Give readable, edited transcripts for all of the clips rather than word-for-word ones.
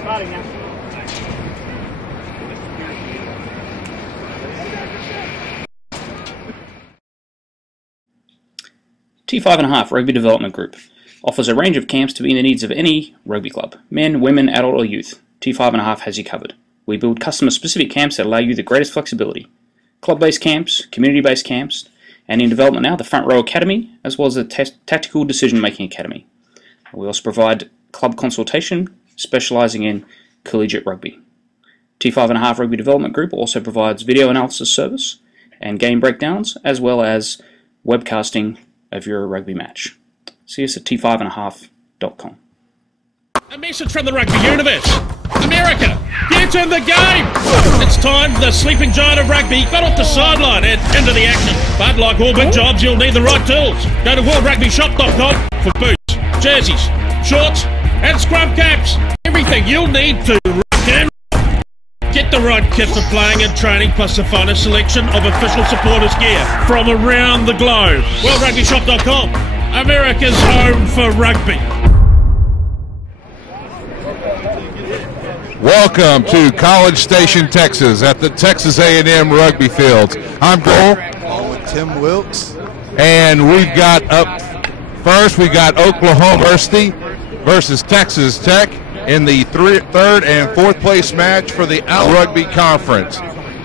Starting now. T5.5 Rugby Development Group offers a range of camps to meet the needs of any rugby club. Men, women, adult or youth, T5.5 has you covered. We build customer-specific camps that allow you the greatest flexibility. Club-based camps, community-based camps, and in development now, the Front Row Academy, as well as the Tactical Decision-Making Academy. We also provide club consultation, specialising in collegiate rugby. T5.5 Rugby Development Group also provides video analysis service and game breakdowns, as well as webcasting of your rugby match. See us at t5.5.com. A message from the rugby universe. America, get in the game! It's time for the sleeping giant of rugby got off the sideline and into the action. But like all big jobs, you'll need the right tools. Go to worldrugbyshop.com for boots, jerseys, shorts, and scrum caps. Everything you'll need to rock and get the right kit for playing and training, plus the finest selection of official supporters gear from around the globe. WorldRugbyShop.com, America's home for rugby. Welcome to College Station, Texas, at the Texas A&M Rugby Fields. I'm Joel. Along with Tim Wilkes. And we've got up first, we got Oklahoma University versus Texas Tech in the third and fourth place match for the Out Rugby Conference.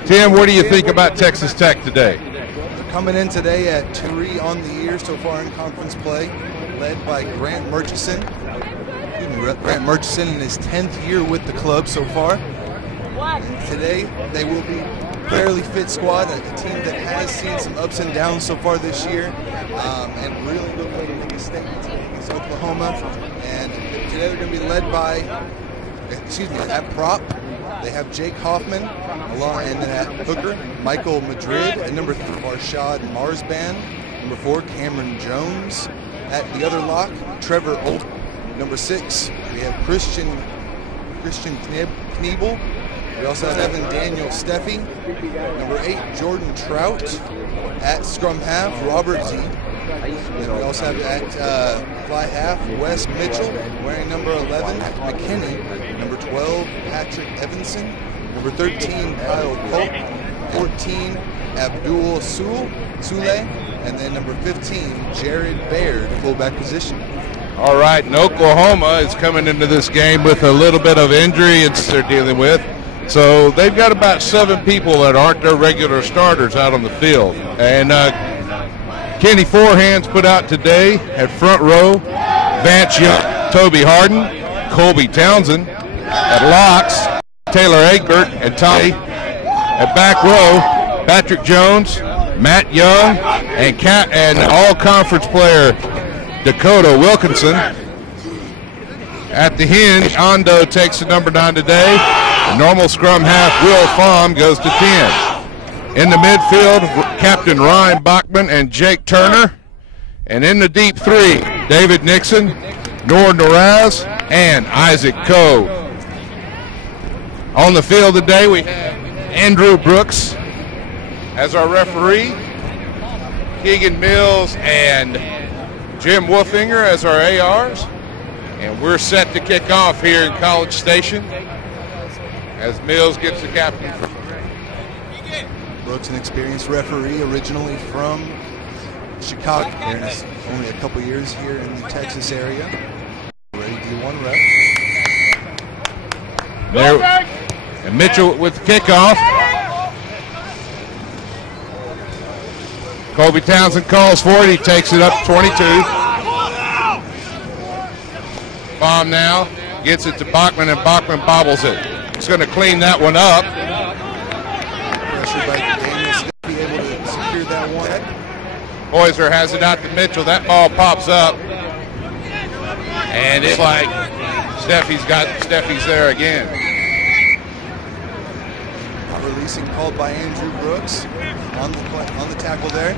Tim, what do you think about Texas Tech today? They're coming in today at 3 on the year so far in conference play, led by Grant Murchison. Grant Murchison in his 10th year with the club so far. And today they will be a fairly fit squad, a team that has seen some ups and downs so far this year, and really look like to make a statement against Oklahoma. And today they're going to be led by, at prop, they have Jake Hoffman, and then at hooker, Michael Madrid, at number 3, Farshad Marsban, number 4, Cameron Jones, at the other lock, Trevor Old. Number 6, we have Christian Kniebel. We also have Evan Daniel Steffi. Number 8, Jordan Trout. At scrum half, Robert Z. Then we also have at fly half, Wes Mitchell. Wearing number 11, McKinney. Number 12, Patrick Evanson. Number 13, Kyle Polk. 14, Abdul Sule. And then number 15, Jared Baird, fullback position. All right, and Oklahoma is coming into this game with a little bit of injury they're dealing with. So they've got about 7 people that aren't their regular starters out on the field. And Kenny Forehand's put out today at front row, Vance Young, Toby Harden, Colby Townsend. At locks, Taylor Egbert and Tommy. At back row, Patrick Jones, Matt Young, and all-conference player Dakota Wilkinson. At the hinge, Ando takes the number 9 today. The normal scrum half, Will Fahm, goes to 10. In the midfield, Captain Ryan Bachman and Jake Turner. And in the deep 3, David Nixon, Noor Noraz, and Isaac Coe. On the field today, we have Andrew Brooks as our referee, Keegan Mills and Jim Wolfinger as our ARs, and we're set to kick off here in College Station as Mills gets the captain. Brooks, an experienced referee, originally from Chicago. Only a couple years here in the Texas area. Ready D1 rep. There, and Mitchell with the kickoff. Colby Townsend calls for it. He takes it up 22. Bomb now gets it to Bachman, and Bachman bobbles it. He's going to clean that one up. Pressure by Daniels to be able to secure that one. Boiser has it out to Mitchell. That ball pops up, and it's like Steffi's there again. Releasing called by Andrew Brooks on the tackle there.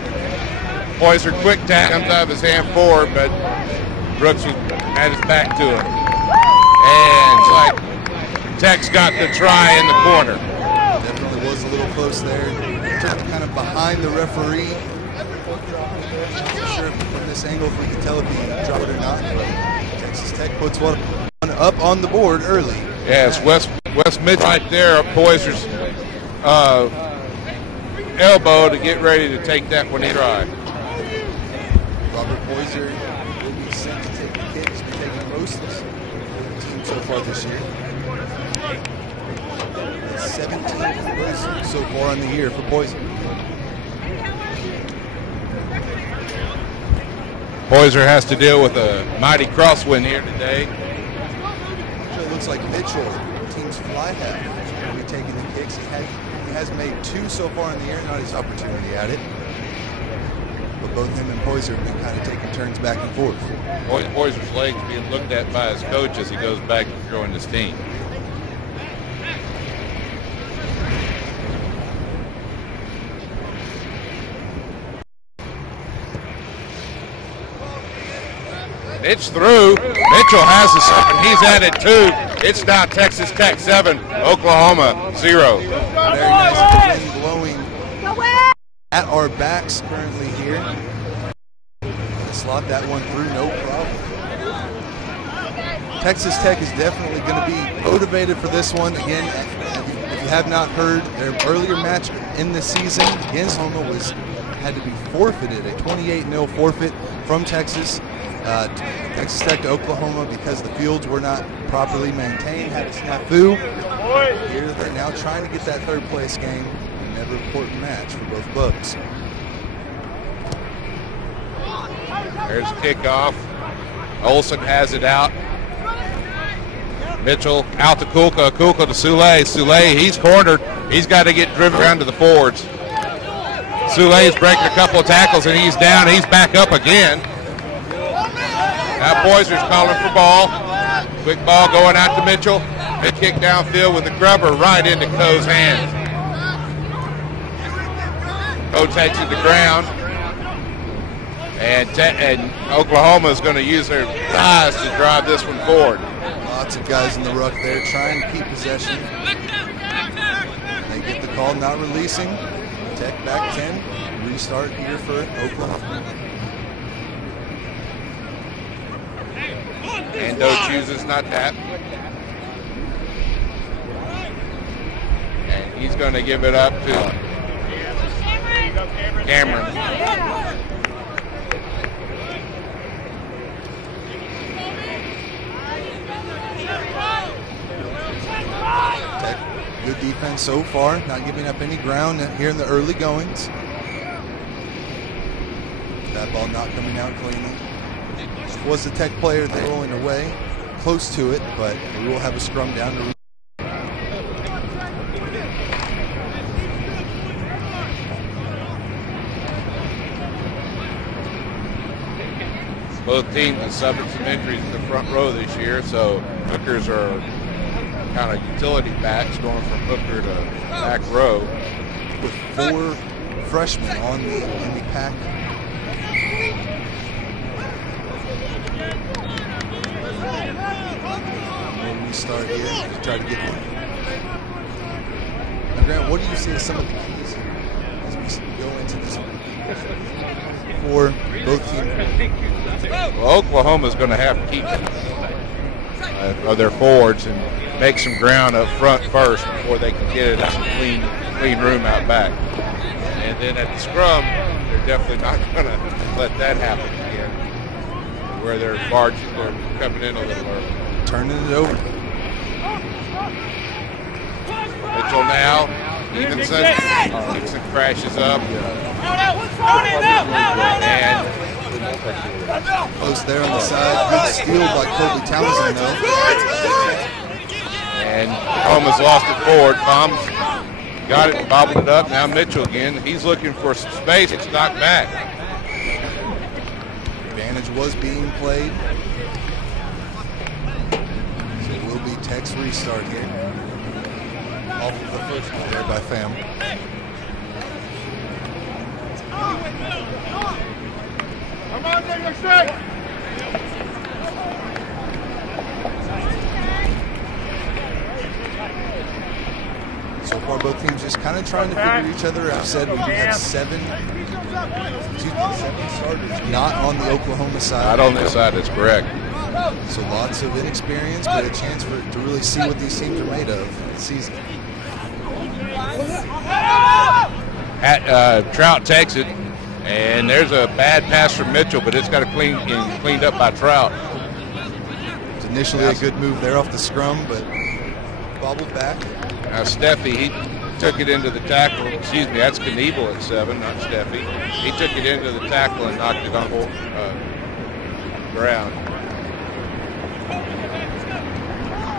Boiser quick tap comes out of his hand forward, but Brooks had his back to him. And it's like Tech's got the try in the corner. Definitely was a little close there. Took it kind of behind the referee. Not sure from this angle if we can tell if he dropped it or not, but Texas Tech puts one up on the board early. Yes, West Mitchell right there, Poizer's elbow to get ready to take that one in try. Robert Poizer will be sent to take the kick. He's been taking most of the team so far this year. 17 conversions so far in the year for Poizer. Poizer has to deal with a mighty crosswind here today. So it looks like Mitchell, team's fly half, will be taking the kicks. He has made 2 so far in the year, not his opportunity at it. But both him and Poizer have been kind of taking turns back and forth. Poizer's legs being looked at by his coach as he goes back to join his team. It's through. Mitchell has the 7. He's added 2. It's now Texas Tech 7, Oklahoma 0. Very nice wind blowing at our backs currently here. Slot that one through, no problem. Texas Tech is definitely going to be motivated for this one. Again, if you have not heard, their earlier match in the season against Oklahoma had to be forfeited, a 28-0 forfeit from Texas. Texas Tech to Oklahoma because the fields were not properly maintained, had a snafu. Here they're now trying to get that third place game. Another important match for both clubs. There's kickoff. Olsen has it out. Mitchell out to Kulka. Kulka to Soule. Soule, he's cornered. He's got to get driven around to the forwards. Soule's breaking a couple of tackles and he's down. He's back up again. Now Poizer's calling for ball. Quick ball going out to Mitchell. Mid kick downfield with the grubber right into Coe's hands. Coe takes it to ground. And Oklahoma is going to use their thighs to drive this one forward. Lots of guys in the ruck there trying to keep possession. They get the call, not releasing. Tech back 10. Restart here for Oklahoma. Ando chooses not that. And he's going to give it up to Cameron. Tech, good defense so far, not giving up any ground here in the early goings. That ball not coming out cleanly. Was the Tech player there rolling away, close to it, but we will have a scrum down to Both teams have suffered some injuries in the front row this year, so hookers are kind of utility backs going from hooker to back row. with 4 freshmen on the pack. We'll restart here to try to get one. Now, Grant, what do you see as some of the keys as we go into this one for both teams? Well, Oklahoma's going to have to keep their forwards and make some ground up front first before they can get it out clean room out back. And then at the scrum, they're definitely not going to let that happen again, where they're coming in a little early. Turning it over. Mitchell now. Stevenson crashes up. And Close there on the side. Good steal by Colby Townsend, though. And Oklahoma's lost it forward. Bombs got it, bobbled it up. Now Mitchell again. He's looking for some space. It's knocked back. Advantage was being played. So it will be Tech's restart here. Off of the first one there by Pham. Come on, take your shot. So far, both teams just kind of trying to figure each other out. Said we have seven starters not on the Oklahoma side. Not on this side, that's correct. So lots of inexperience, but a chance to really see what these teams are made of this season. Trout takes it, and there's a bad pass from Mitchell, but it's got cleaned up by Trout. It was initially a good move there off the scrum, but bobbled back. Now Steffi, he took it into the tackle. Excuse me, that's Knievel at 7, not Steffi. He took it into the tackle and knocked it on the ground.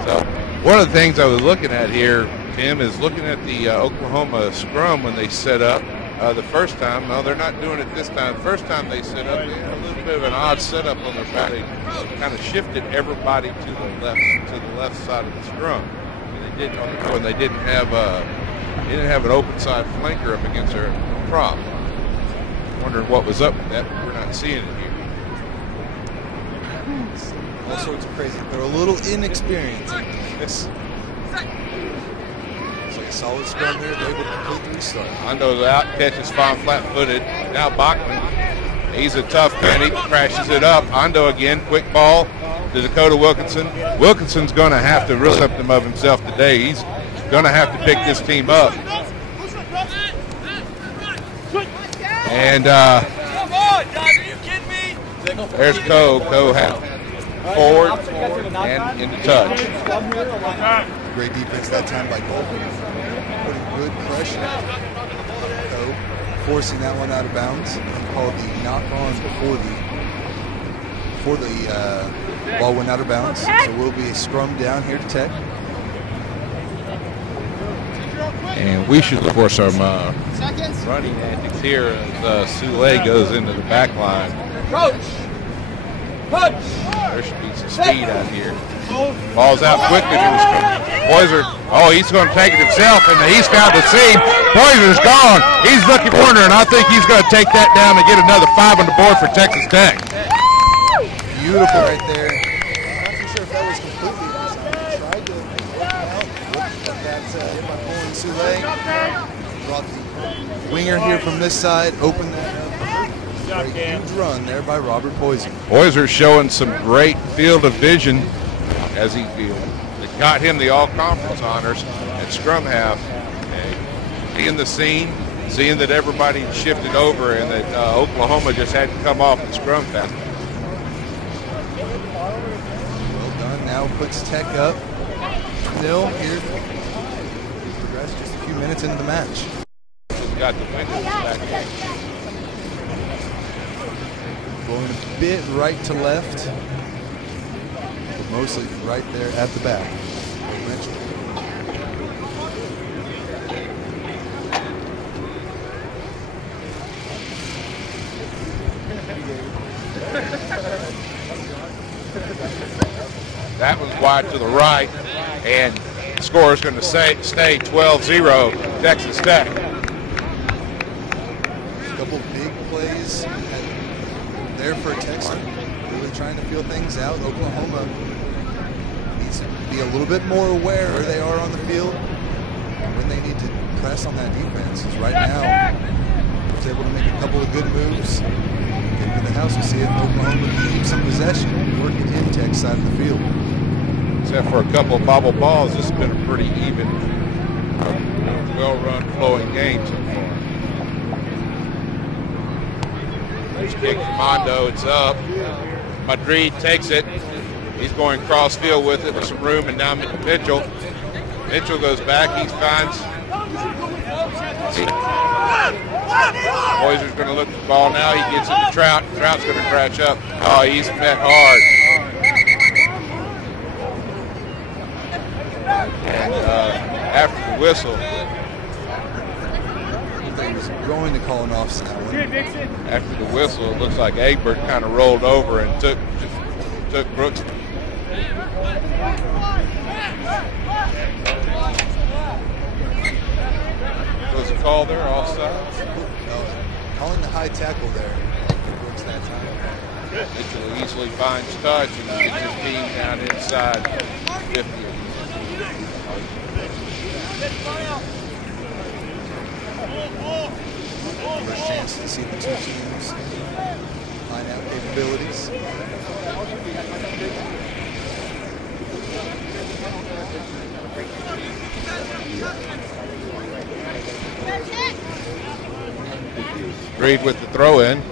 So one of the things I was looking at here, Tim, is looking at the Oklahoma scrum when they set up the first time. No, they're not doing it this time. First time they set up, they had a little bit of an odd setup on their back. They kind of shifted everybody to the left side of the scrum. And they did when they didn't have an open side flanker up against their prop. Wondering what was up with that, but we're not seeing it here. All sorts of crazy. They're a little inexperienced. It's like a solid scrum there. They're able to complete the restart. Hondo's out, catches Fawn flat-footed. Now Bachman, he's a tough man. He crashes it up. Hondo again, quick ball to Dakota Wilkinson. Wilkinson's going to have to really something of himself today. He's going to have to pick this team up. And there's Coe. Coe forward and into touch. Great defense that time by Goldman. Putting good pressure. Coe forcing that one out of bounds. Called the knock on before the ball went out of bounds. So we'll be a scrum down here to Tech. And we should look for some running antics here as Soule goes into the back line. There should be some speed out here. Ball's out quickly to the scrum. Poyser, he's going to take it himself, and he's found the seam. Poyser's gone. He's looking for it, and I think he's going to take that down and get another 5 on the board for Texas Tech. Beautiful right there. I'm not too sure if that was completely designed. Tried to work out. Looked at that hit by Colin Soule. Brought the winger here from this side. Opened that up. A huge run there by Robert Poyser. Poyser's showing some great field of vision as he got him the all-conference honors at scrum half. And seeing the scene, seeing that everybody shifted over and that Oklahoma just hadn't come off the scrum fast. Well done. Now puts Tech up. 0 here. Progressed just a few minutes into the match. Got the wingers back. Going a bit right to left, but mostly right there at the back. That one's wide to the right, and the score is going to stay 12-0 Texas Tech. A couple big plays there for Texas, really trying to feel things out. Oklahoma needs to be a little bit more aware where they are on the field when they need to press on that defense. Because right now, was able to make a couple of good moves, get into the house and see if Oklahoma can keep some possession, working in Tech's side of the field. Except for a couple of bobble balls, this has been a pretty even, well-run, flowing game so far. There's a kick from Mondo, it's up. Madrid takes it. He's going cross field with it. There's some room, and now Mitchell. Mitchell goes back, he finds. Poyser's going to look at the ball now. He gets it to Trout. Trout's going to crash up. Oh, he's met hard. And after the whistle, He was going to call an offside. after the whistle, it looks like Egbert kind of rolled over and took Brooks. Was a call there, offside? Calling the high tackle there. Brooks that time. Mitchell easily finds touch and gets his team down inside 50. to see the two teams line out capabilities. Reed with the throw in.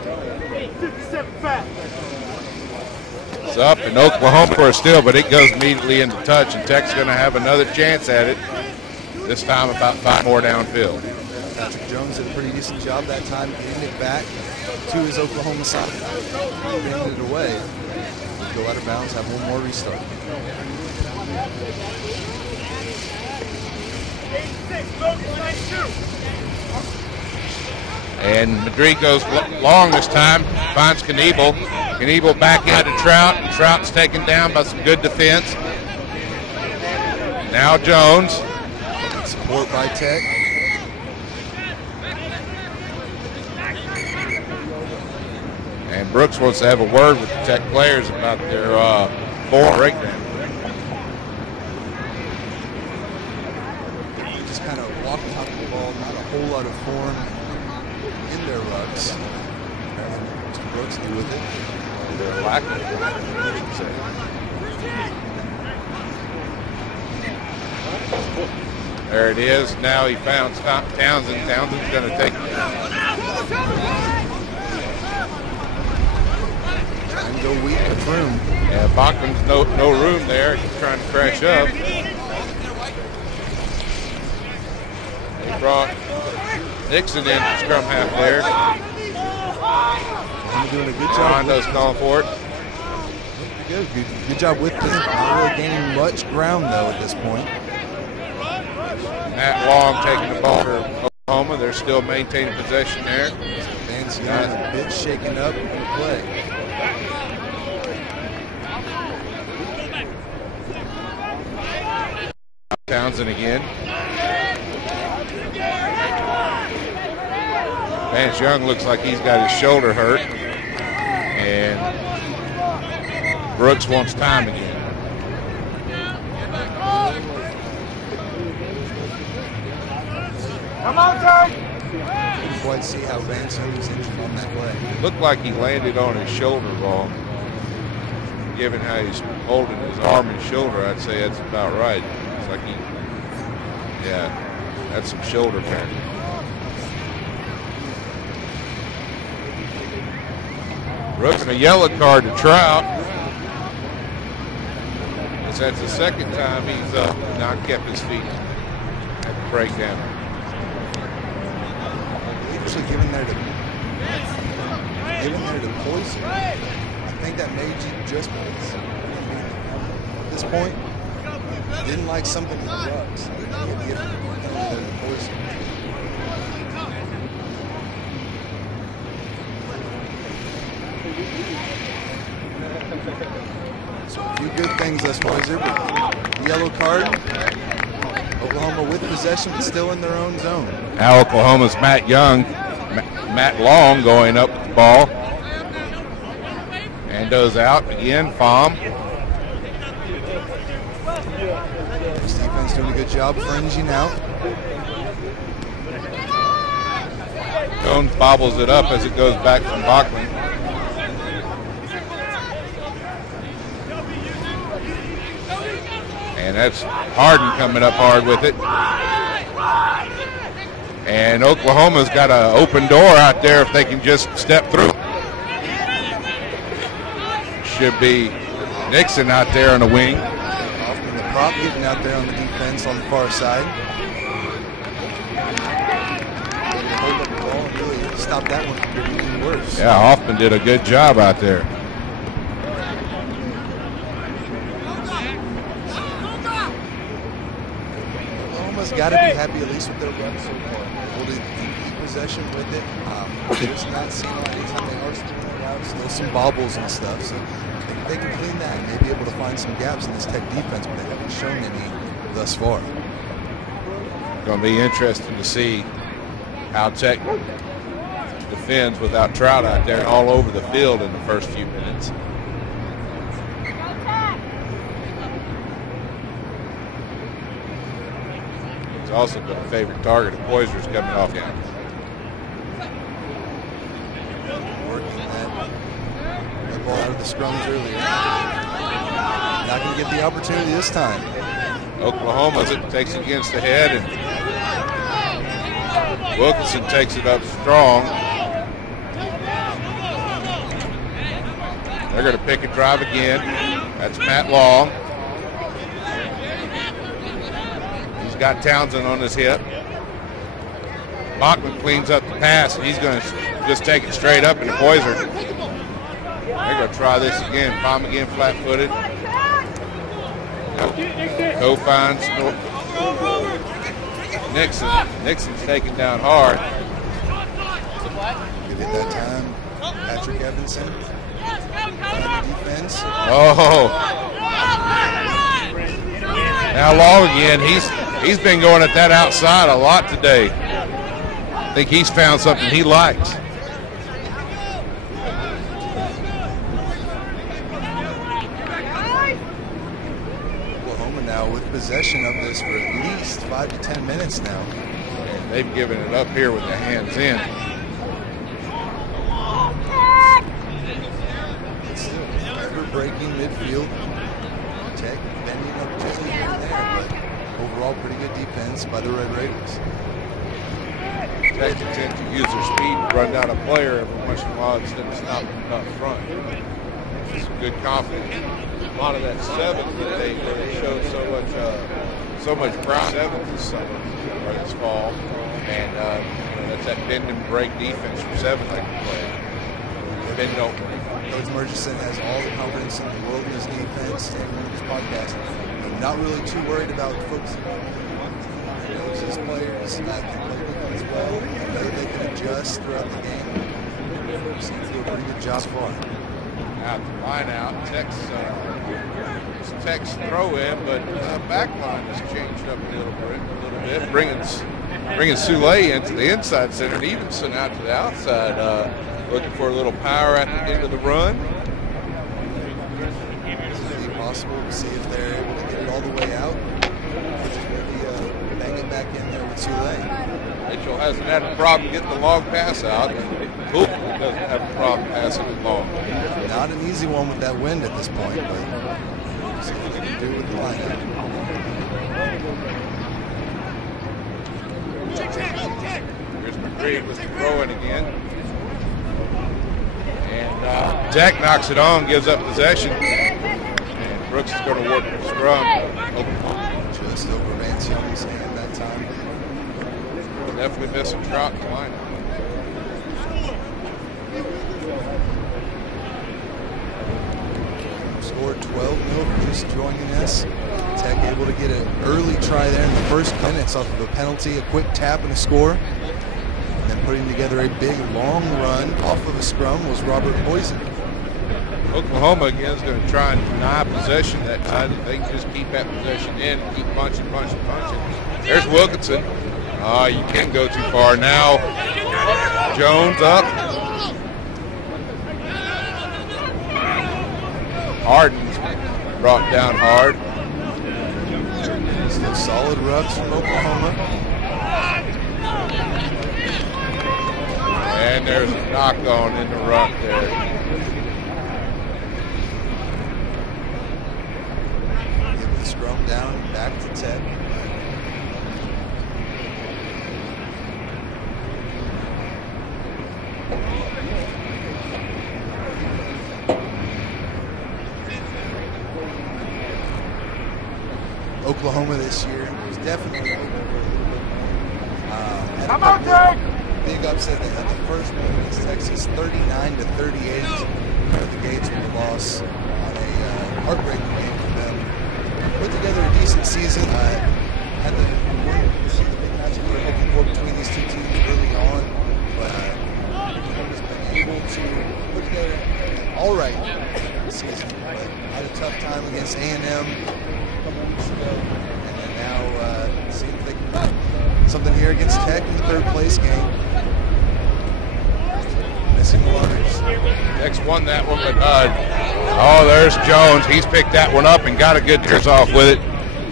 It's up in Oklahoma for a steal, but it goes immediately into touch, and Tech's going to have another chance at it. This time about 5 more downfield. Patrick Jones did a pretty decent job that time getting it back to his Oklahoma side. Banged it away. Go out of bounds, have one more restart. And Madrid goes long this time, finds Kniebel. Kniebel back into Trout, and Trout's taken down by some good defense. Now Jones. Support by Tech. And Brooks wants to have a word with the Tech players about their form breakdown. Just kind of walking off the ball, not a whole lot of form in their rucks. And Mr. Brooks do with it. Their lack of form, I should say. There it is. Now he found Townsend. Townsend's going to take it. And go weak with room. Yeah, Bachman's no room there. He's trying to crash up. They brought Nixon in to scrum half there. I'm doing a good job. Rondo's calling for it. Good job with this. Not really gaining much ground though at this point. Matt Long taking the ball for Oklahoma. They're still maintaining possession there. Vance Young a bit shaken up in the play. Townsend again. Vance Young looks like he's got his shoulder hurt. And Brooks wants time again. Come on, Tech! Couldn't quite see how Vance Young was injured on that play. Looked like he landed on his shoulder wrong. Given how he's holding his arm and shoulder, I'd say that's about right. It's like that's some shoulder pain. Brooks and a yellow card to Trout. That's the second time he's not kept his feet at the breakdown. Actually given there to Poison. I think that may just be at this point. Didn't like something in the rucks. He had to give there to Poison. So a few good things thus far. Yellow card. Oklahoma with possession, but still in their own zone. Now Oklahoma's Matt Long going up with the ball. And goes out again, Pham. This defense doing a good job fringing out. Jones bobbles it up as it goes back from Bachman. And that's Harden coming up hard with it. And Oklahoma's got an open door out there if they can just step through. Should be Nixon out there on the wing. Often the prop getting out there on the defense on the far side. Hold up the ball and really stop that one from getting even worse. Yeah, Hoffman did a good job out there. Got to be happy at least with their run so far. Holding deep possession with it. It's not seeming like anytime they are stealing it out, still some bobbles and stuff. So maybe they can clean that and maybe able to find some gaps in this Tech defense, but they haven't shown any thus far. Going to be interesting to see how Tech defends without Trout out there all over the field in the first few minutes. Also been a favorite target of Poizer's coming off down. ball out of the scrums earlier. Not going to get the opportunity this time. Oklahoma takes it against the head, and Wilkinson takes it up strong. They're going to pick and drive again. That's Matt Long. He's got Townsend on his hip. Bachman cleans up the pass, and he's going to just take it straight up, and the boys are they're going to try this again. Palm again, flat-footed. No finds Nixon. Nixon's taken down hard. Good hit that time. Patrick Evanson. Defense. Oh. Now Long again. He's been going at that outside a lot today. I think he's found something he likes. Oklahoma now with possession of this for at least 5 to 10 minutes now. And they've given it up here with their hands in. Breaking midfield. Tech bending up just here and there, but overall pretty good defense by the Red Raiders. Tech tend to use their speed to run down a player every once in a while instead of stopping up front. Some good confidence. A lot of that 7 that they showed so much ground 7 this summer or this fall, and that's that bend and break defense from 7 they can play. Bend over. Coach Murchison has all the confidence in the world in his defense and in his podcast. Not really too worried about focusing on his players that can play with them as well. They can adjust throughout the game. Seems to do a pretty good job so far. Now the line out, Tech's throw in, but back line has changed up a little bit, bringing Soule into the inside center, and Evenson out to the outside. Looking for a little power at the end of the run. It's possible to see if they're able to get it all the way out. Which is going to be banging back in there with Soule. Mitchell hasn't had a problem getting the long pass out. Poole doesn't have a problem passing it long. Not an easy one with that wind at this point, but we'll see what they can do with the lineup. Here's McCready with the throw-in again. And Tech knocks it on, gives up possession. And Brooks is going to work the scrum. Just over Vance Young's hand that time. Definitely missing Trout in the lineup. Scored 12-0 for just joining us. Tech able to get an early try there in the first minutes off of a penalty, a quick tap and a score. And then putting together a big long run off of a scrum was Robert Poison. Oklahoma again is going to try and deny possession that time. They can just keep that possession in and keep punching. There's Wilkinson. You can't go too far now. Jones up. Harden's brought down hard. Still solid rucks from Oklahoma. And there's a knock on in the ruck there. Get the scrum down and back to Tech. Oklahoma this year was definitely looking for a little bit more. Come on, Jake! Big upset. They had the first one against Texas, 39-38. Out the gates with a loss on a heartbreaking game for them. Put together a decent season. Had the big match we were hoping for between these two teams early on, but Oklahoma's been able to put together an all-right season. But had a tough time against A&M a couple weeks ago, and then now see if they can do something here against Tech in the third place game. Missing the runners. Tech's won that one, but there's Jones. He's picked that one up and got a good curse off with it.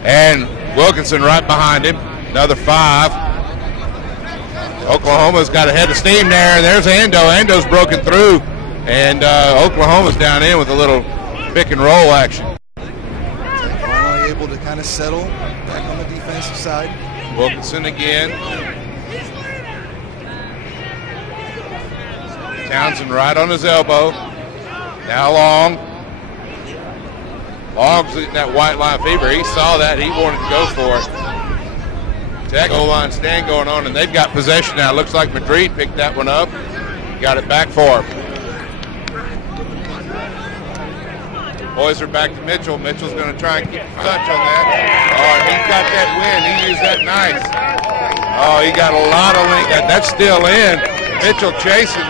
And Wilkinson right behind him. Another 5. Oklahoma's got a head of steam there. There's Ando. Ando's broken through. And Oklahoma's down in with a little pick and roll action. Finally able to kind of settle back on the defensive side. Wilkinson again. Townsend right on his elbow. Now Long. Long's eating that white line fever. He saw that. He wanted to go for it. Tech goal line stand going on, and they've got possession now. Looks like Madrid picked that one up. Got it back for him. Boys are back to Mitchell. Mitchell's going to try and keep touch on that. Oh, and he's got that win. He used that nice. Oh, he got a lot of length. That's still in. Mitchell chasing.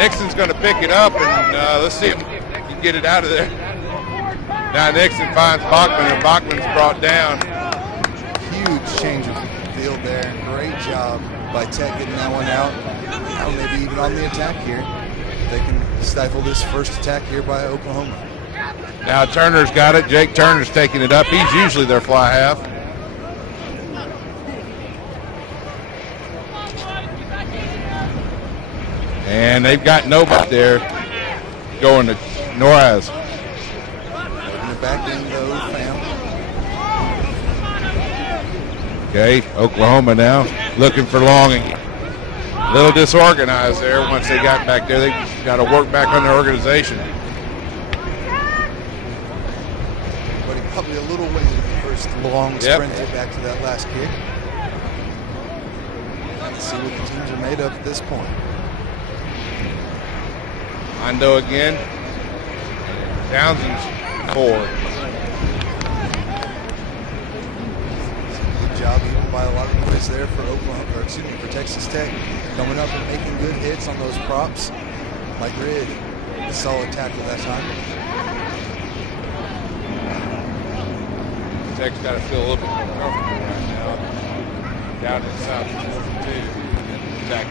Nixon's going to pick it up, and let's see if he can get it out of there. Now Nixon finds Bachman, and Bachman's brought down. Huge change of field there. Great job by Tech getting that one out. Now maybe even on the attack here. They can stifle this first attack here by Oklahoma. Now Turner's got it. Jake Turner's taking it up. He's usually their fly half. And they've got nobody there going to Noraz. In the back end though, Fam. Okay, Oklahoma now looking for Longing. A little disorganized there once they got back there. They got to work back on their organization. But he probably a little way to the first long sprint back to that last kick. Let's see what the teams are made of at this point. Mondo again. Townsend's 4. Good job even by a lot of boys there for for Texas Tech, coming up and making good hits on those props. Like Rid, solid tackle that time. Tech's got to feel a little bit more comfortable right now. Down inside the 42. Attack.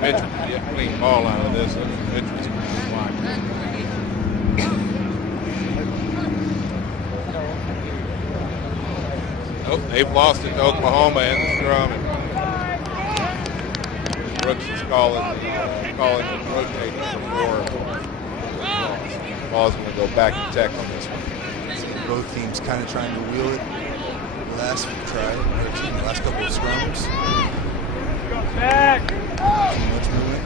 Mitchell can get a clean ball out of this. Mitchell's wide. Nope, they've lost it to Oklahoma in the scrum. Brooks is calling rotating before ball's going to go back to Tech on this one. Both teams kind of trying to wheel it last couple of scrums. Too much movement.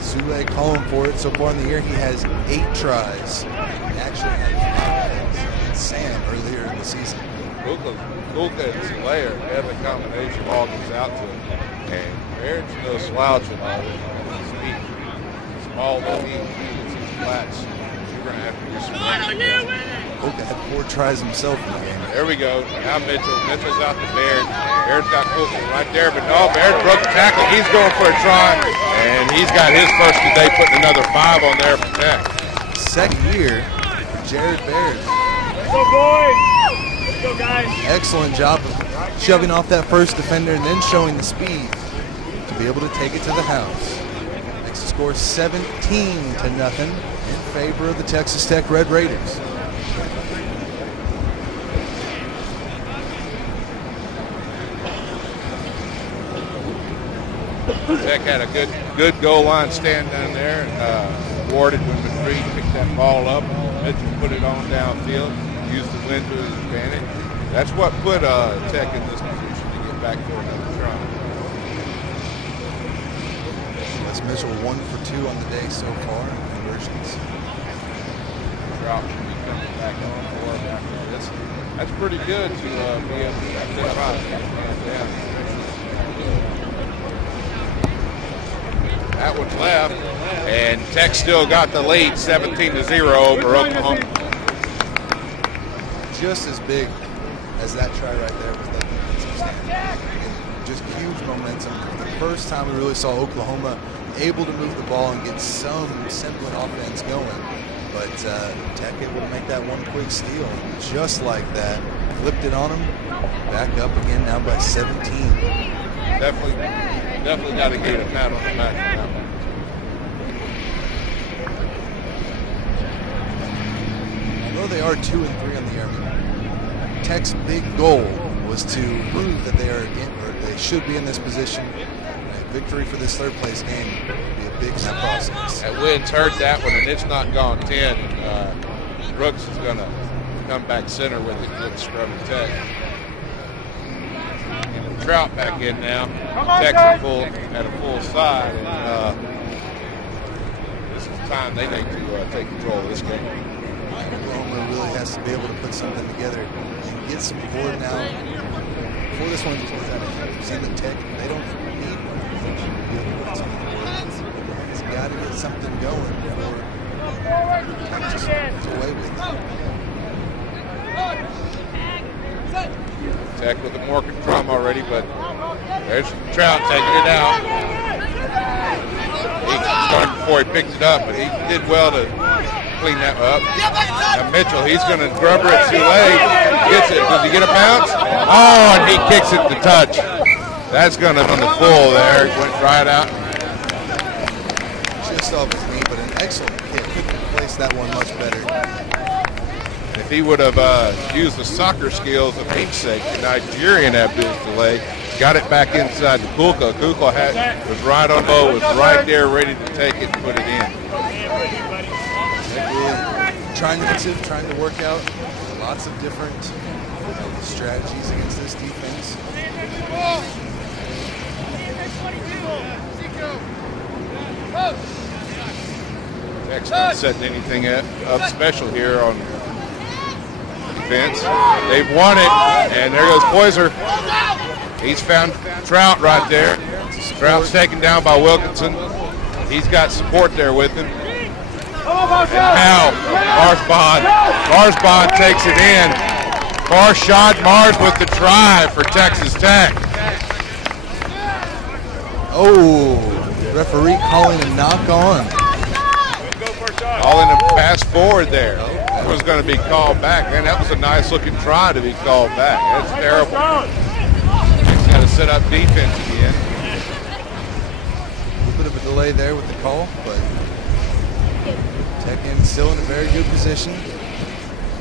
Zule calling for it. So far in the year, he has 8 tries. He actually had 5 Sam earlier in the season. Kulka and Slayer, deadly combination, ball goes out to him. And Baird's no slouch at all. His feet. Small though he gets his flats. You're going to have to do some work. Kulka had 4 tries himself in the game. There we go. Now Mitchell's out to Baird. Baird's got Kulka right there, but no, Baird broke the tackle. He's going for a try, and he's got his first today, putting another 5 on there for Tech. Second year, Jared Baird. Let's go, boys! Let's go, guys! Excellent job of shoving off that first defender and then showing the speed to be able to take it to the house. Next score 17-0 in favor of the Texas Tech Red Raiders. Tech had a good goal line stand down there and awarded when Madrid picked that ball up. Mitchell put it on downfield, used the wind to his advantage. That's what put Tech in this position to get back for another try. That's Mitchell 1 for 2 on the day so far in conversions. Drop should be coming back on or back on. That's pretty good to be able to identify down. That one's left, and Tech still got the lead, 17-0 over Oklahoma. Just as big as that try right there was that defensive stand. Just huge momentum. The first time we really saw Oklahoma able to move the ball and get some semblant offense going. But Tech able to make that one quick steal. And just like that, flipped it on them. Back up again now by 17. Definitely got to get a pat on the back of that one. Although they are 2 and 3 on the year, Tech's big goal was to prove that they should be in this position. victory for this third place game would be a big process. That wind's hurt that one, and it's not gone 10. Brooks is going to come back center with it with Scrum and Tech. And Trout back in now. Tech's at a full side. And this is the time they need to take control of this game. Oklahoma really has to be able to put something together and get some board now. Before this one just goes out of the Tech, they don't need one to be able to put something together. It's got to get something going before just away with it. Tech with a Morgan drum already, but there's Trout taking it out. He started before he picked it up, but he did well to clean that up. Now Mitchell, he's going to grubber it too late. Gets it. Does he get a bounce? Oh, and he kicks it to touch. That's going to on the full there. Went right out. Just off his knee, but an excellent kick. He could have placed that one much better. If he would have used the soccer skills of namesake, the Nigerian Abdul Delay, got it back inside the Kulka. Kulka was right on low, was right there ready to take it and put it in. Trying to work out lots of different strategies against this defense. Tech's not setting anything up special here on defense. They've won it, and there goes Poyser. He's found Trout right there. Trout's taken down by Wilkinson. He's got support there with him. And now Marsbond takes it in. Farshad Mars with the try for Texas Tech. Oh, referee calling a knock on. Calling a pass forward there. That was going to be called back. Man, that was a nice looking try to be called back. That's terrible. He's got to set up defense again. A little bit of a delay there with the call, but Tech still in a very good position.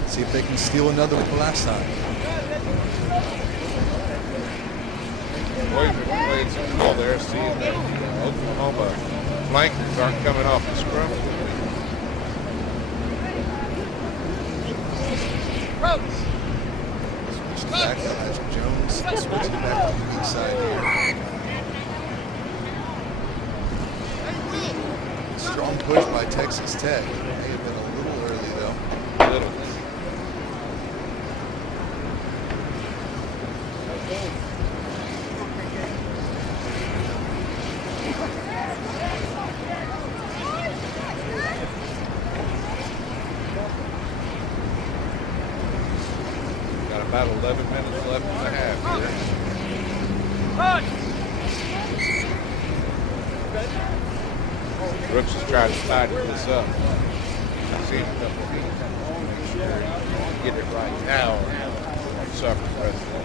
See if they can steal another one last time. Boys are playing some ball there, seeing that Oklahoma flankers aren't coming off the scrum. Switching back to Patrick Jones, switching back to the weak side here. Strong push by Texas Tech. May have been a little early though. A little. Got about 11 minutes left in the half here. Brooks is trying to tidy this up. I've seen a couple of these. Make sure you get it right now or suffer the rest of the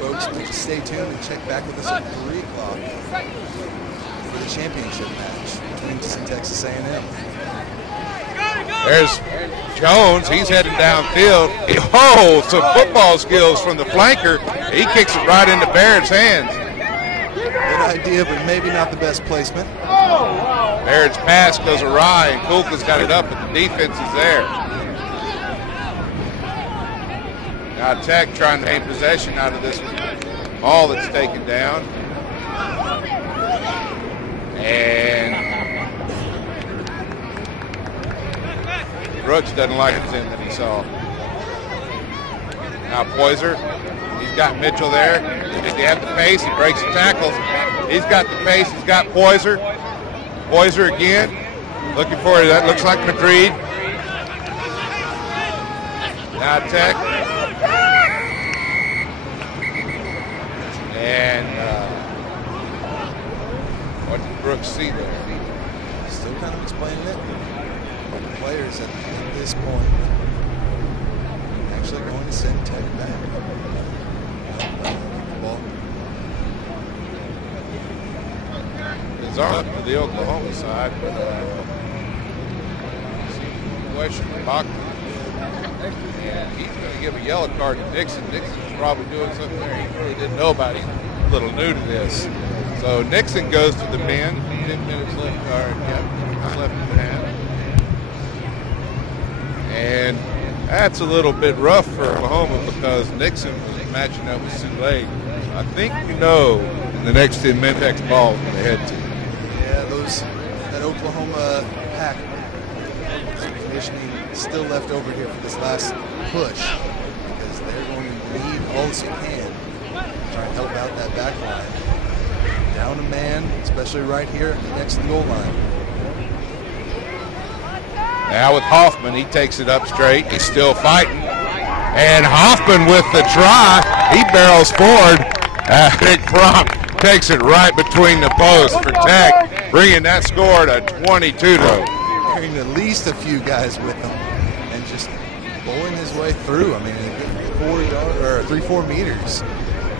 Folks, please stay tuned and check back with us at 3 o'clock for the championship match between Texas A&M. There's Jones. He's heading downfield. Oh, some football skills from the flanker. He kicks it right into Barrett's hands. Good idea, but maybe not the best placement. Barrett's pass goes awry, and Kulka's got it up, but the defense is there. Now Tech trying to gain possession out of this ball that's taken down. And Brooks doesn't like the thing that he saw. Now Poyser, he's got Mitchell there. Does he have the pace? He breaks the tackles. He's got the pace. He's got Poyser. Poyser again. Looking for it. That looks like Madrid. Now Tech. And what did Brooks see there? Still kind of explaining it. The players at this point actually going to send Tech back. Ball. It's on for the Oklahoma side, but question mark. And he's going to give a yellow card to Nixon. Nixon's probably doing something there he really didn't know about. He's a little new to this. So Nixon goes to the bin. 10 minutes left, or yeah, left in the half. And that's a little bit rough for Oklahoma because Nixon was matching up with Soule. I think you know in the next 10 minutes, next ball is going to head to. Yeah, that Oklahoma pack conditioning still left over here for this last push because they're going to need all that you can to try and help out that back line. Down a man, especially right here next to the goal line. Now with Hoffman, he takes it up straight. He's still fighting. And Hoffman with the try. He barrels forward. Nick Cronk takes it right between the posts for Tech, bringing that score to 22-0. Carrying at least a few guys with him and just bowling his way through. I mean, 3-4 meters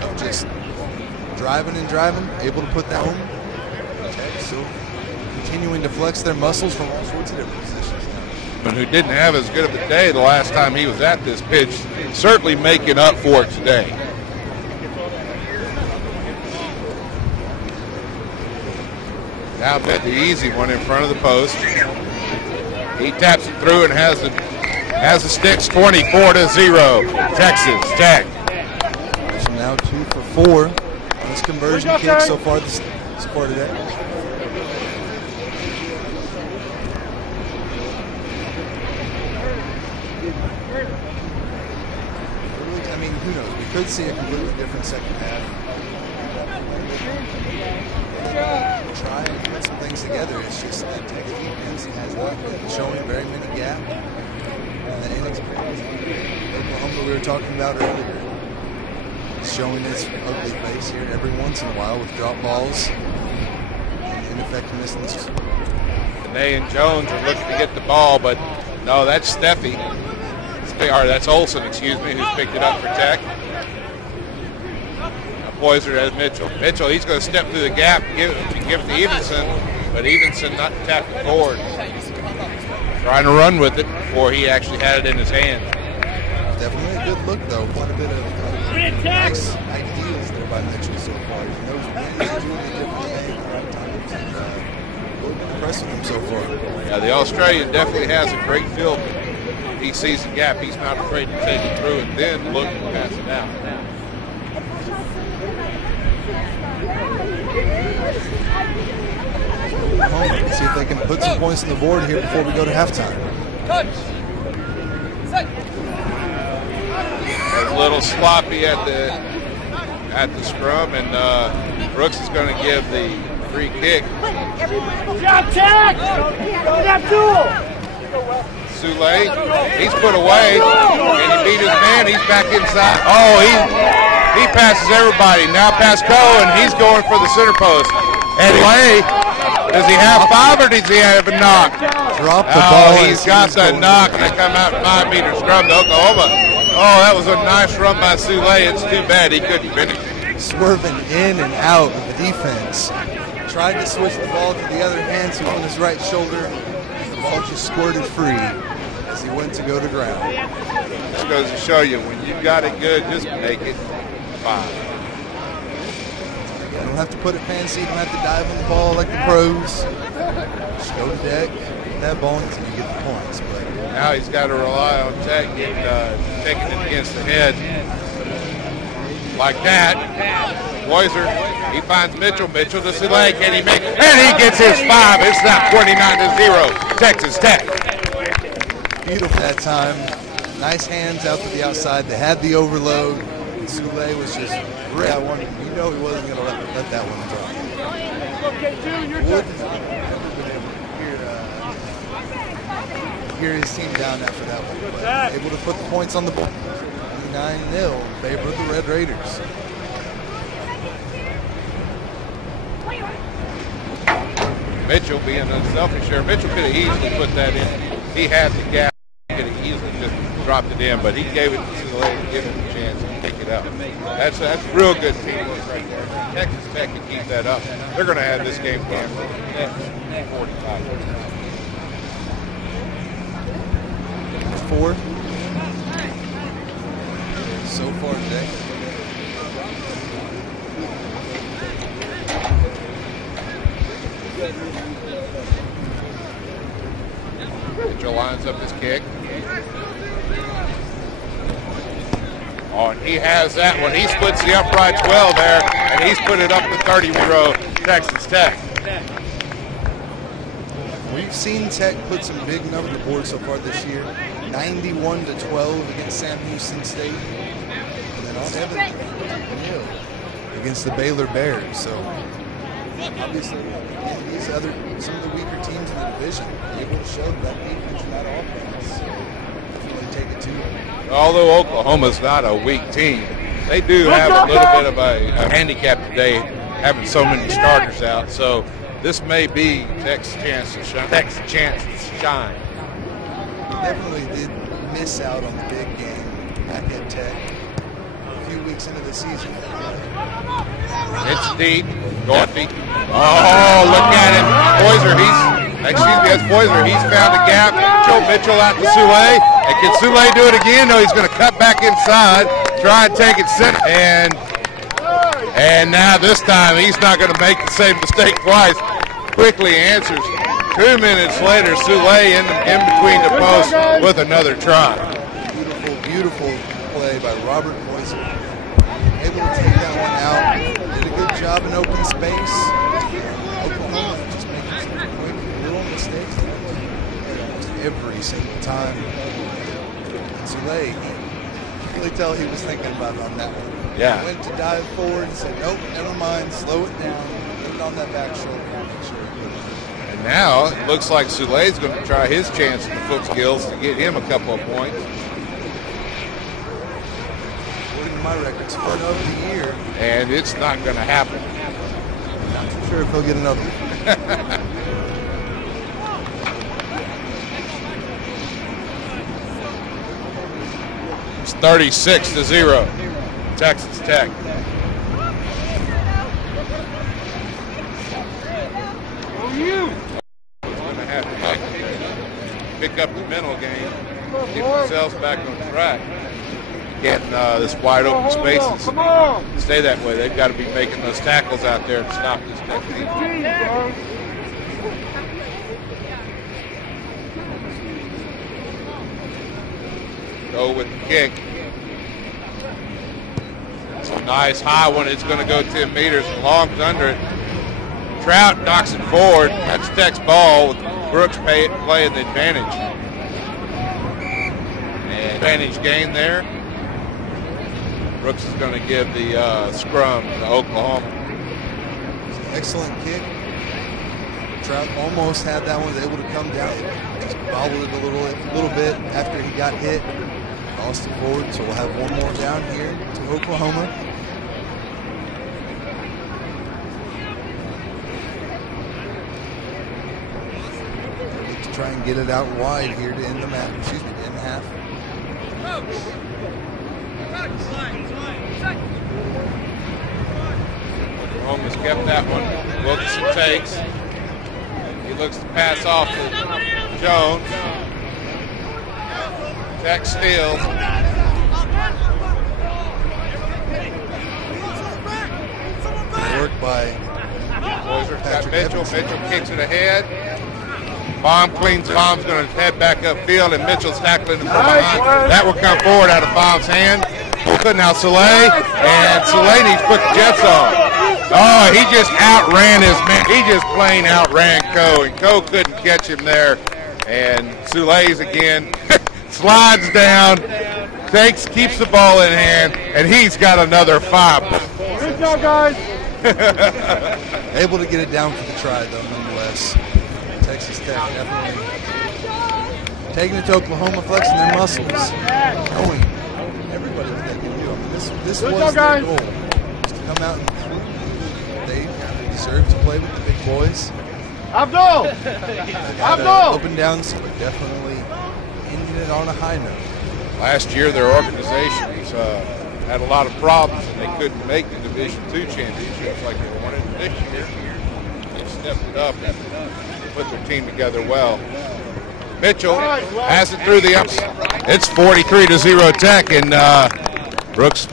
of just driving and driving, able to put that home. Tech still continuing to flex their muscles from all sorts of different positions. Who didn't have as good of a day the last time he was at this pitch, certainly making up for it today. Now bet the easy one in front of the post. He taps it through and has the sticks 24-0. Texas Tech. So now 2 for 4 on this conversion kick so far this quarter today. I mean, who knows? We could see a completely different second half. Try and put some things together. It's just that Tech defense has not been showing very many gaps. And the inexperience Oklahoma we were talking about earlier is showing its ugly face here every once in a while with drop balls and ineffectiveness. Dene and Jones are looking to get the ball, but no, that's Steffi. Or that's Olsen, excuse me, who's picked it up for Tech. Poiser has Mitchell. Mitchell, he's going to step through the gap, give it to Evenson, but Evenson not tapping forward. Trying to run with it before he actually had it in his hand. Definitely a good look, though. Quite a bit of nice ideas there by Mitchell so far. He knows when he's doing the different thing at the right times, and really been impressing him so far. Yeah, the Australian definitely has a great feel. He sees the gap, he's not afraid to take it through and then look and pass it out. Home, see if they can put some points on the board here before we go to halftime. A little sloppy at the scrum, and Brooks is going to give the free kick. Job Tech! That duel! Soule, he's put away, and he beat his man. He's back inside. Oh, he passes everybody. Now past Coe, and he's going for the center post. And Lay, does he have 5 or does he have a knock? Drop the ball. He's got the knock. They come out 5 meter scrum to Oklahoma. Oh, that was a nice run by Soule. It's too bad he couldn't finish. Swerving in and out of the defense. Tried to switch the ball to the other hand, so on his right shoulder. The ball just squirted free as he went to go to ground. This goes to show you, when you got it good, just make it 5. You don't have to put it fancy. You don't have to dive on the ball like the pros. Just go to deck, get that ball until you get the points. But now he's got to rely on Tech taking it against the head like that. Poiser, he finds Mitchell. Mitchell to Soule. Can he make it? And he gets his 5. It's now 29-0. Texas Tech. Beautiful that time. Nice hands out to the outside. They had the overload. And Soule was just that one. You know he wasn't going to let that one drop. Wood hear his team down after that one. But able to put the points on the board. 9-0 in favor of the Red Raiders. Mitchell being unselfish here. Mitchell could have easily put that in. He had the gap. He could have easily just dropped it in, but he gave it to Soule to give him a chance to take it out. That's real good teamwork right there. Texas Tech can keep that up. They're going to have this game for 45. 4. Oh, and he has that one. He splits the uprights well there, and he's put it up to 30-0 Texas Tech. We've seen Tech put some big numbers on the board so far this year. 91-12 against Sam Houston State. And then also against the Baylor Bears. So obviously these some of the weaker teams in the division able to show that defense and that offense. Definitely take it to them. Although Oklahoma's not a weak team, they do have a little bit of a handicap today, having so many starters out. So this may be Tech's chance to shine. Definitely did miss out on the big game back at Tech a few weeks into the season. It's deep, going deep. Oh, look at it. Poyser, that's Poyser. He's found a gap. Mitchell out to Soule. And can Soule do it again? No, he's going to cut back inside, try and take it center. And now this time he's not going to make the same mistake twice. Quickly answers. 2 minutes later, Soule in between the posts with another try. Beautiful, beautiful play by Robert Poyser. Able to take that one out. Did a good job in open space. Oklahoma just making some little mistakes every single time. And Soule, you can really tell he was thinking about it on that one. Yeah. He went to dive forward and said, nope, never mind, slow it down, put it on that back shoulder. And now it looks like Soule's going to try his chance at the foot skills to get him a couple of points. According to my records, front of the year. And it's not going to happen. Not too sure if he'll get another one. It's 36-0, Texas Tech. Going to have to pick up the mental game, get themselves back on track, get this wide open spaces. Stay that way. They've got to be making those tackles out there to stop this Tech team. Go with the kick. It's a nice high one. It's going to go 10 meters and Long's under it. Trout knocks it forward. That's Tech's ball with Brooks playing the advantage. And advantage gain there. Brooks is going to give the scrum to Oklahoma. Excellent kick. Trout almost had that one, was able to come down. Just bobbled it a little bit after he got hit. Tossed it forward, so we'll have one more down here to Oklahoma. To try and get it out wide here to end the match. Excuse me, to end the half. Oklahoma's kept that one. Wilkinson takes. He looks to pass off to Jones. Tech steals. Work by Patrick Mitchell. Mitchell kicks it ahead. Baum cleans. Baum's going to head back upfield, and Mitchell's tackling him from behind. That will come forward out of Baum's hand. Now Soule, and Soule needs to put the jets on. Oh, he just outran his man. He just plain outran Coe, and Coe couldn't catch him there. And Soule's again slides down, keeps the ball in hand, and he's got another 5. Good job, guys. Able to get it down for the try, though, nonetheless. Texas Tech definitely taking it to Oklahoma, flexing their muscles, showing everybody what they can do. I mean, this was their goal, was to come out and they deserve to play with the big boys. Abdul! Up and downs, but definitely ending it on a high note. Last year, their organizations had a lot of problems, and they couldn't make the Division II championships like they wanted. This year, they stepped it up and put their team together well. Mitchell has it through the ups. It's 43-0 Tech, and Brooks,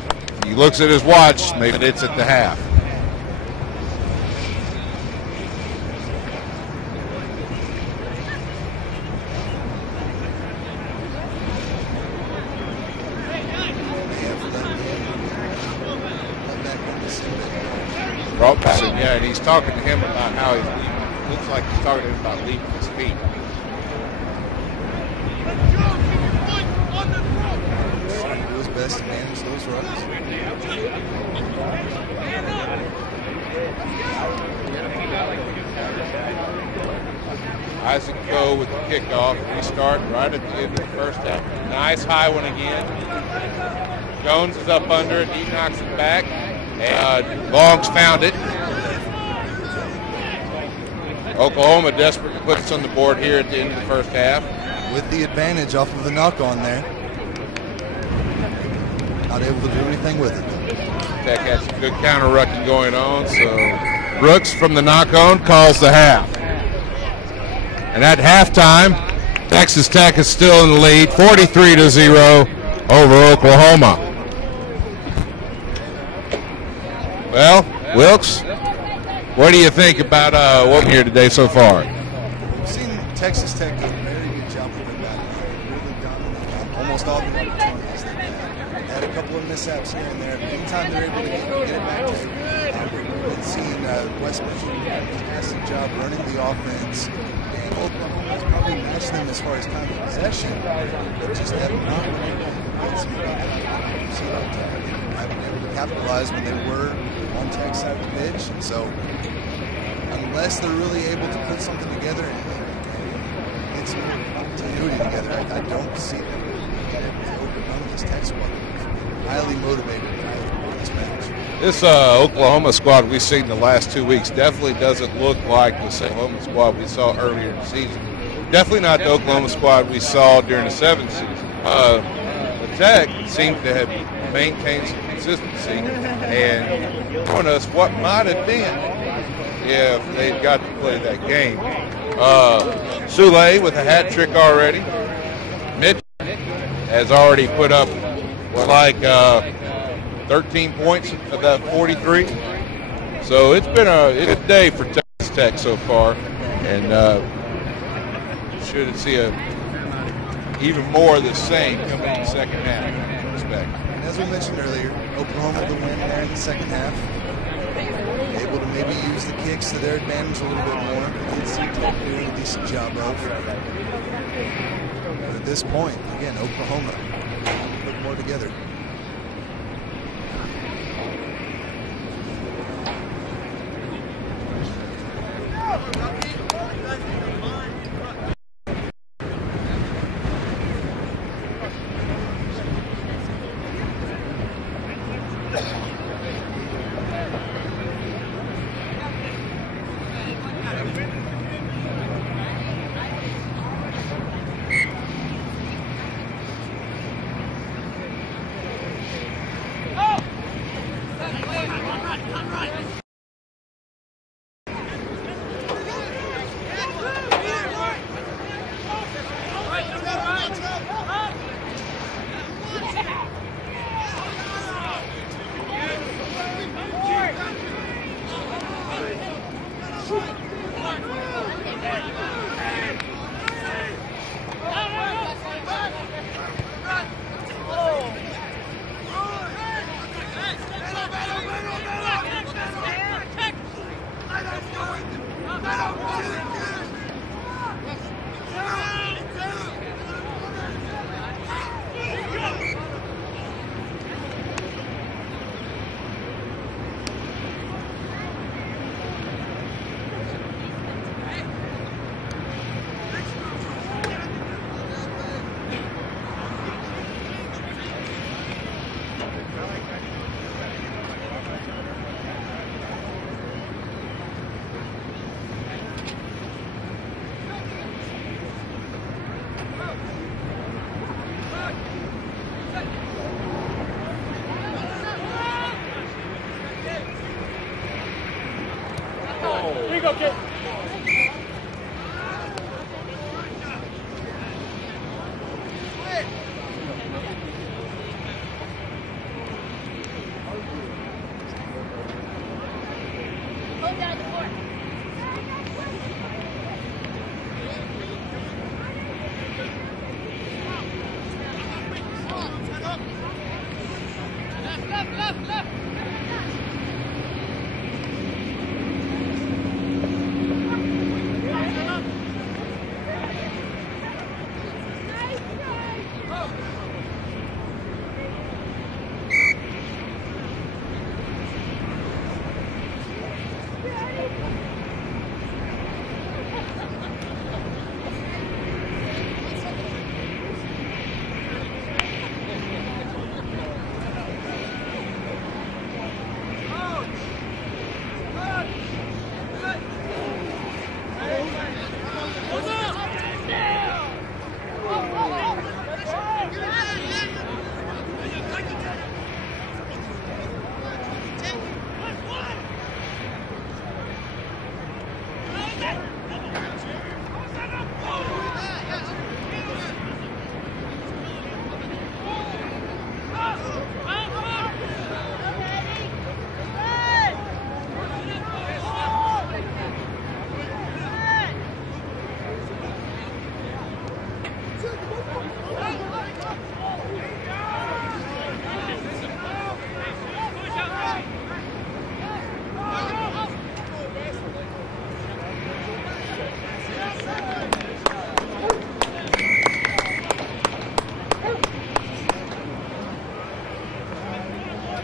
he looks at his watch, maybe it's at the half. Robertson, yeah, and he's talking to him about how he's leaving. Looks like he's talking to him about leaving his feet. Do his best to manage those runs. Isaac Coe with the kickoff. Restart right at the end of the first half. Nice high one again. Jones is up under it. He knocks it back. And Long's found it. Oklahoma desperate to put us on the board here at the end of the first half. With the advantage off of the knock-on there. Not able to do anything with it. Tech had some good counter-rucking going on, so Brooks from the knock-on calls the half. And at halftime, Texas Tech is still in the lead, 43-0 over Oklahoma. Well, Wilkes, what do you think about what we're here today so far? We've seen Texas Tech do a very good job of their battle. Really dominating almost all the opportunities they've had a couple of mishaps here and there, but anytime they're able to get it back to we've seen West Michigan do a fantastic job running the offense, and Oklahoma has probably matched them as far as time of possession, but just have not been able to haven't been able to capitalize when they were on Tech's side of the pitch, and so unless they're really able to put something together and get some continuity together, I don't see them able to overcome this Tech squad. Highly motivated in this match. This Oklahoma squad we've seen the last 2 weeks definitely doesn't look like the same Oklahoma squad we saw earlier in the season. Definitely not the Oklahoma squad we saw during the 7th season. The Tech seems to have maintained some consistency and shown us what might have been if they'd got to play that game. Sule with a hat trick already. Mitch has already put up 13 points of that 43. So it's been a good day for Texas Tech so far, and should see even more of the same coming in the second half. I expect. And as we mentioned earlier, Oklahoma the win there in the second half. Able to maybe use the kicks to their advantage a little bit more. Did see Tech doing a decent job of. But at this point, again, Oklahoma put more together.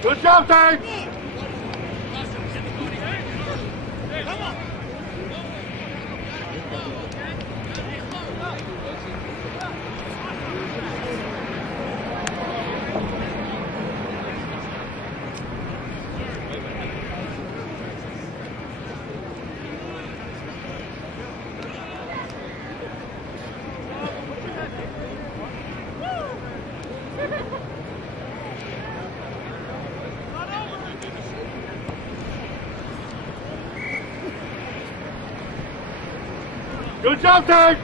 Good job, Dave. Good job, Dave.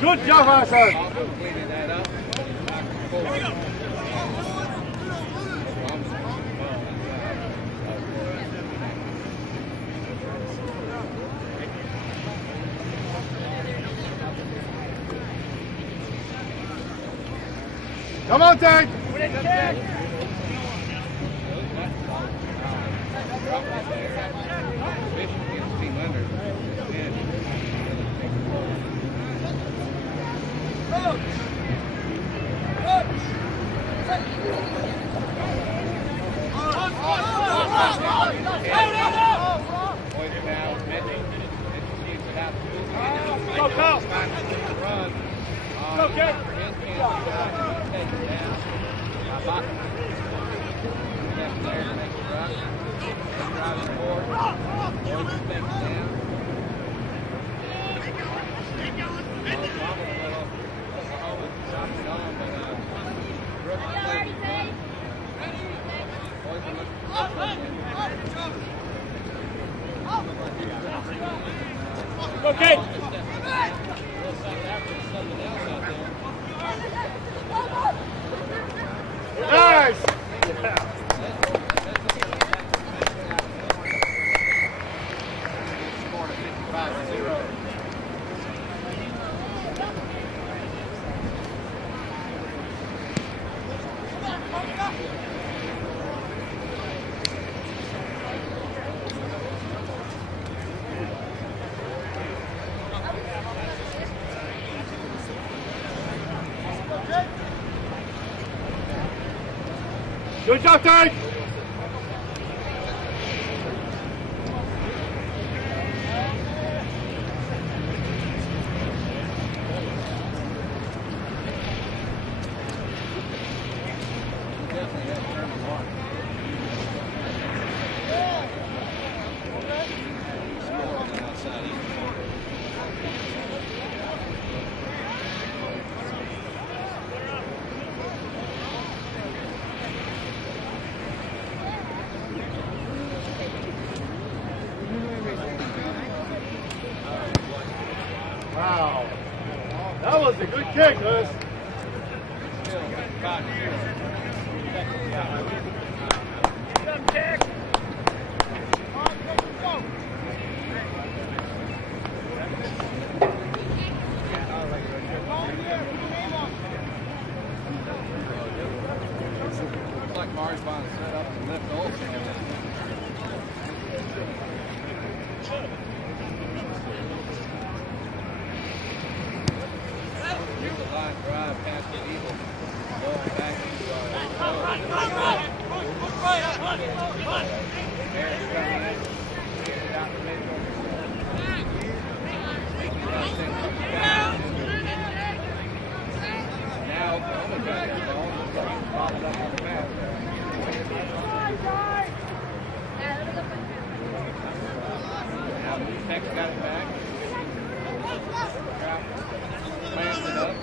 Good job, Hassan. Come on, Tank. Okay. Nice. Good job, Tank! Wow. That was a good kick, Liz. Looks like Mari's about to set up and lift Olsen. Line drive past the Eagle, going back into Harris coming in, get it out the middle. Now Oklahoma got his ball, popped up on the map. Now Texas got it back. Plants it up.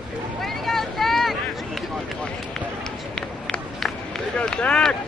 There you go, Zach.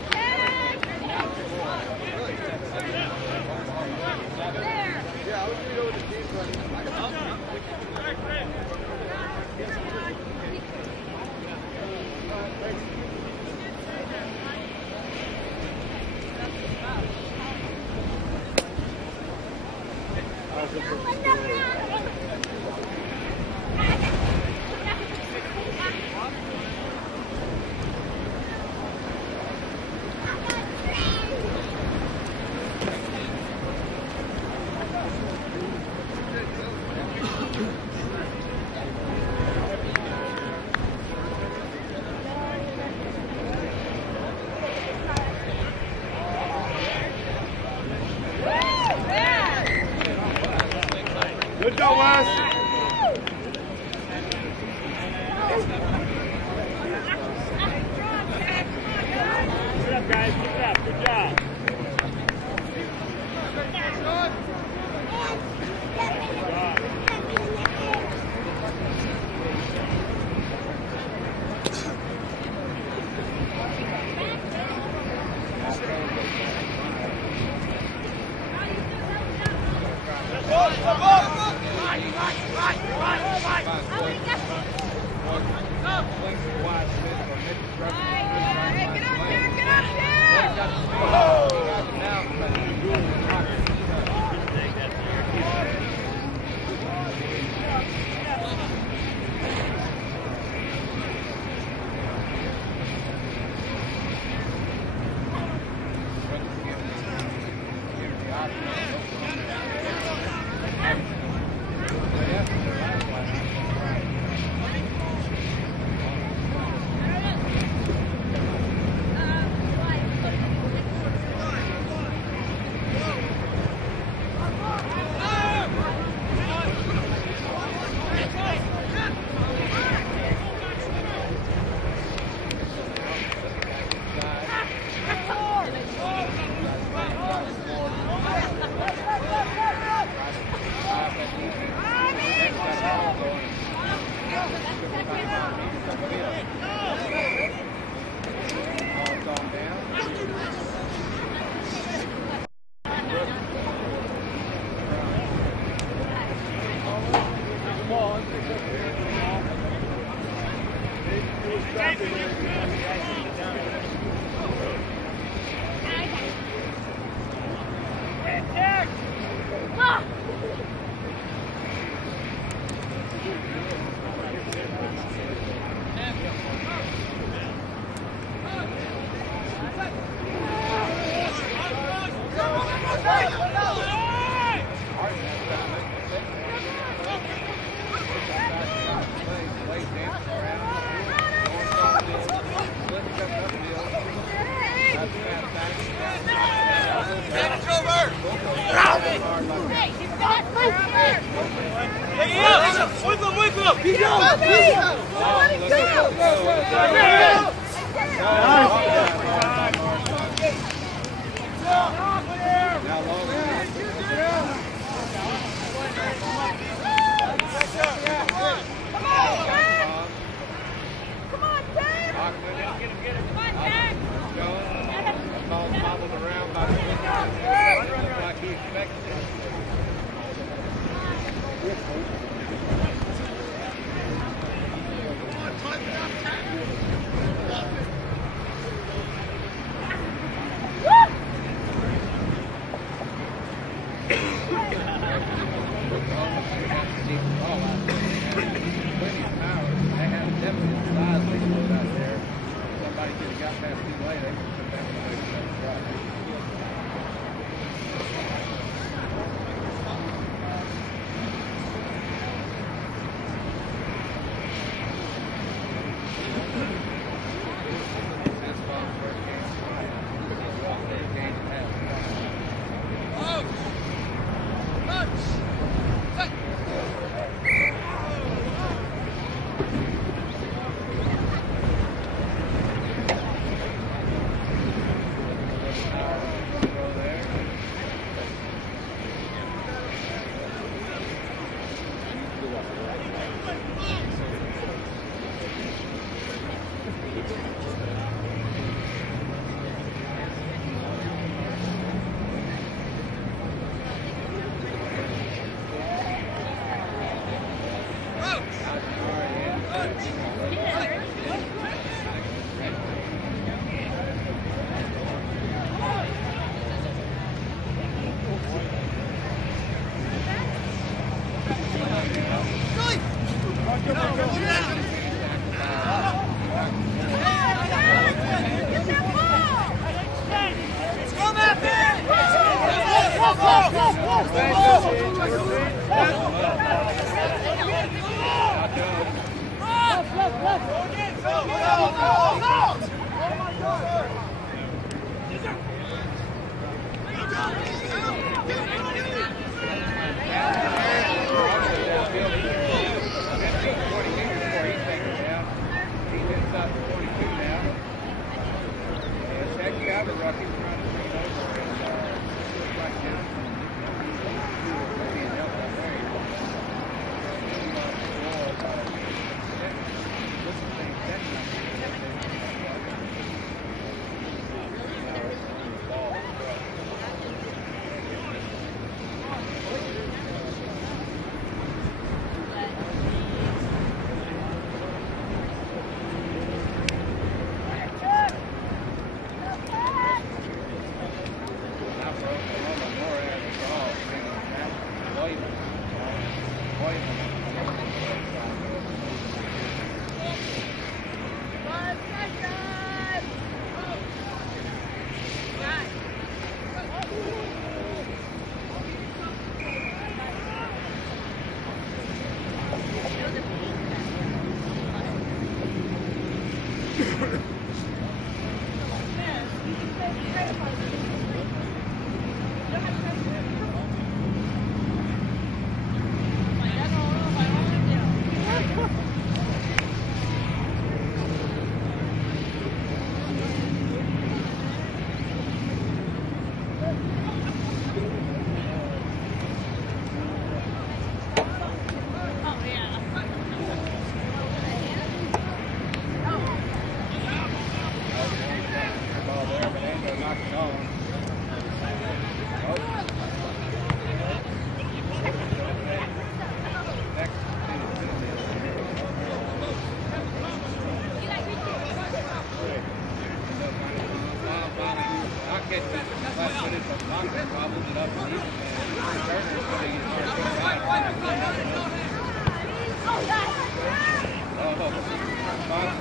Good job, Wes. Good up, guys. Good up. Good job.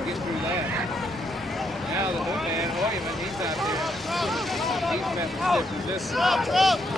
Get through that. Now the man, Hoyman, he's out there. He's met the stiff resistance. No.